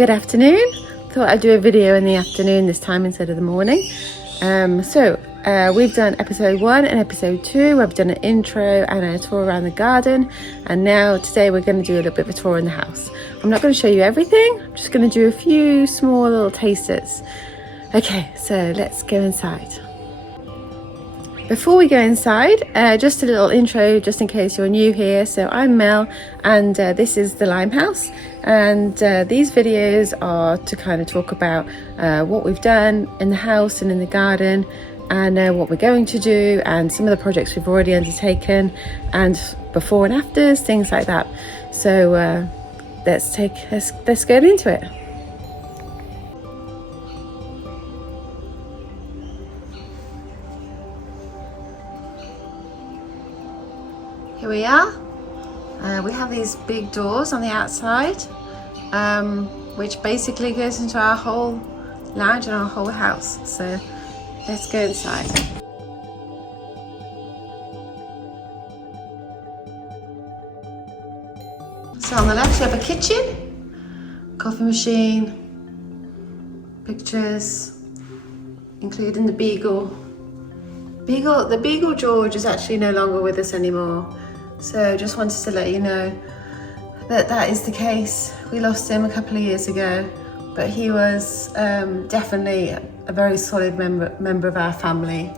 Good afternoon. Thought I'd do a video in the afternoon this time instead of the morning. We've done episode 1 and episode 2. We've done an intro and a tour around the garden, and now today we're going to do a little bit of a tour in the house. I'm not going to show you everything, I'm just going to do a few small little tasters. Okay, so let's go inside. Before we go inside, just a little intro just in case you're new here. So I'm Mel, and this is the Limehouse, and these videos are to kind of talk about what we've done in the house and in the garden, and what we're going to do, and some of the projects we've already undertaken, and before and afters, things like that. So let's get into it. Here we are. We have these big doors on the outside, which basically goes into our whole lounge and our whole house. So let's go inside. So on the left we have a kitchen, coffee machine, pictures, including the Beagle. The Beagle George is actually no longer with us anymore. So just wanted to let you know that that is the case. We lost him a couple of years ago, but he was definitely a very solid member of our family,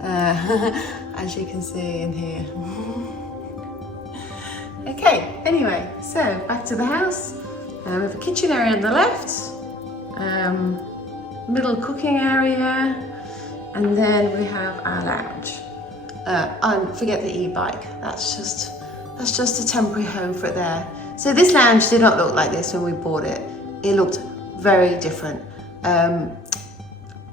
as you can see in here. Okay, anyway, so back to the house. We have a kitchen area on the left, middle cooking area, and then we have our lounge. Forget the e-bike, that's just a temporary home for it there. So this lounge did not look like this when we bought it. It looked very different,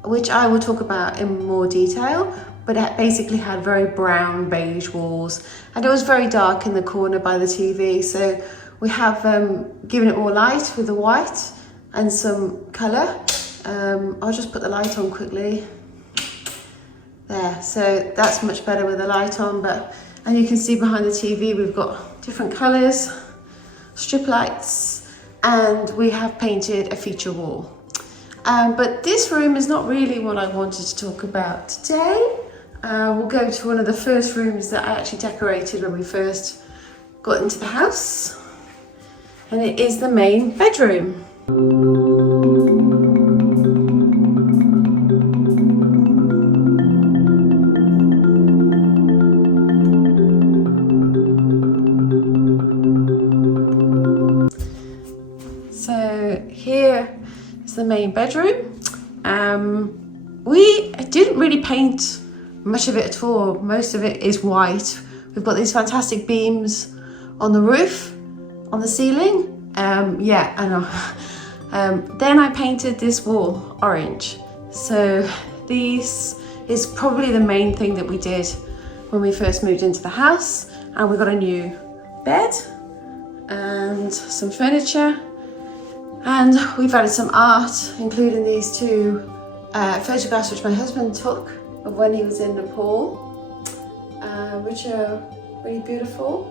which I will talk about in more detail, but it basically had very brown beige walls, and it was very dark in the corner by the TV. So we have given it more light with the white and some colour. I'll just put the light on quickly. There, so that's much better with the light on, and you can see behind the TV we've got different colours, strip lights, and we have painted a feature wall. But this room is not really what I wanted to talk about today. We'll go to one of the first rooms that I actually decorated when we first got into the house, and it is the main bedroom. Here is the main bedroom. We didn't really paint much of it at all. Most of it is white. We've got these fantastic beams on the roof, on the ceiling. Yeah, I know. Then I painted this wall orange. So this is probably the main thing that we did when we first moved into the house. And we got a new bed and some furniture. And we've added some art, including these two photographs which my husband took of when he was in Nepal, which are really beautiful.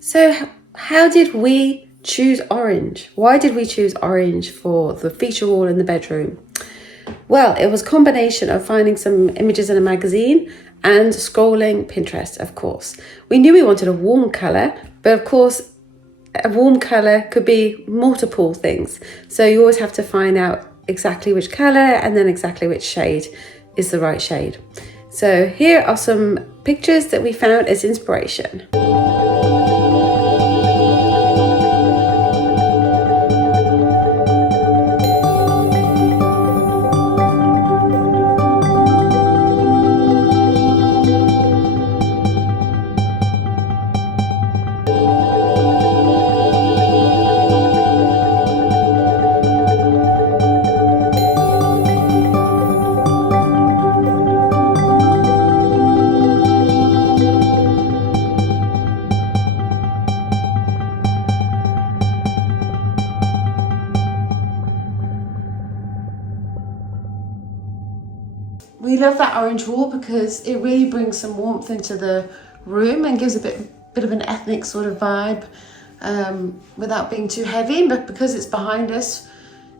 So how did we choose orange? Why did we choose orange for the feature wall in the bedroom? Well, it was a combination of finding some images in a magazine and scrolling Pinterest, of course. We knew we wanted a warm colour, but of course, a warm colour could be multiple things. So you always have to find out exactly which colour and then exactly which shade is the right shade. So here are some pictures that we found as inspiration. We love that orange wall because it really brings some warmth into the room and gives a bit bit of an ethnic sort of vibe without being too heavy, but because it's behind us,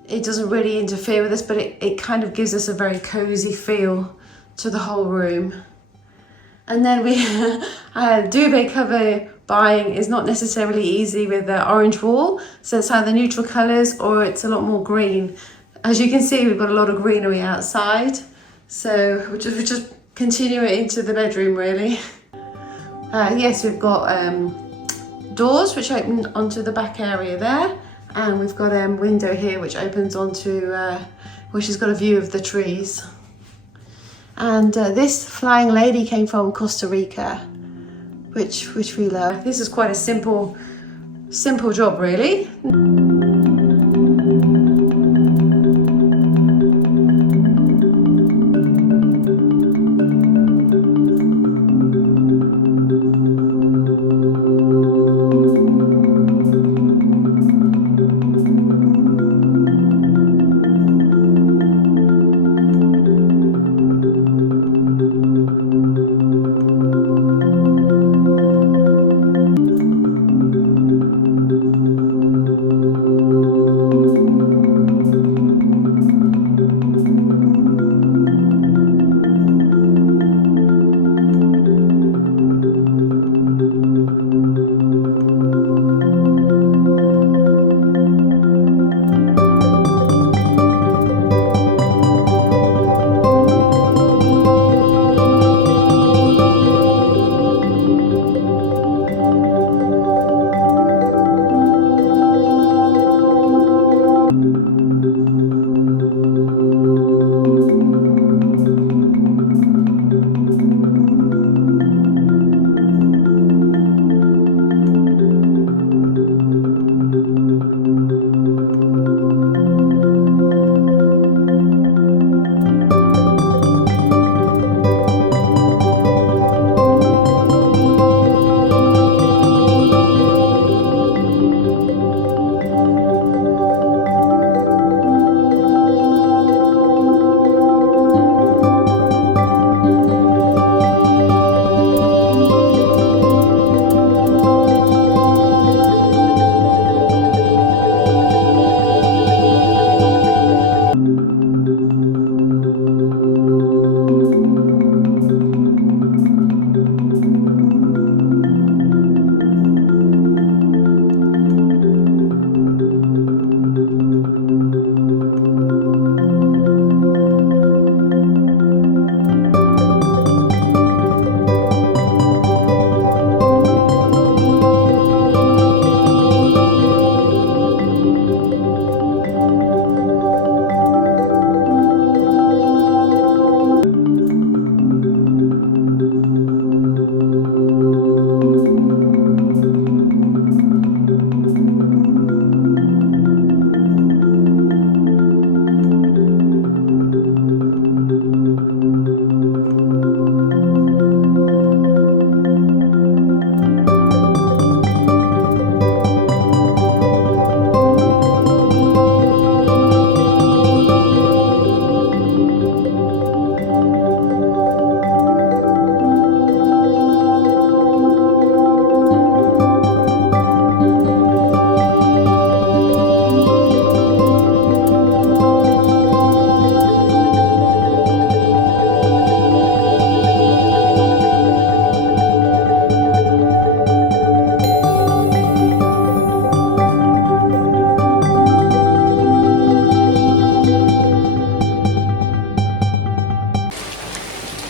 it doesn't really interfere with us, but it kind of gives us a very cozy feel to the whole room. And then we duvet cover buying is not necessarily easy with the orange wall, so it's either neutral colours or it's a lot more green. As you can see, we've got a lot of greenery outside, so we just continue it into the bedroom really. Yes, we've got doors which open onto the back area there, and we've got a window here which opens onto which has got a view of the trees. And this flying lady came from Costa Rica, which we love. This is quite a simple job really.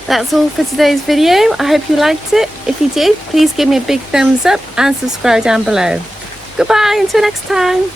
That's all for today's video. I hope you liked it. If you did, please give me a big thumbs up and subscribe down below. Goodbye until next time.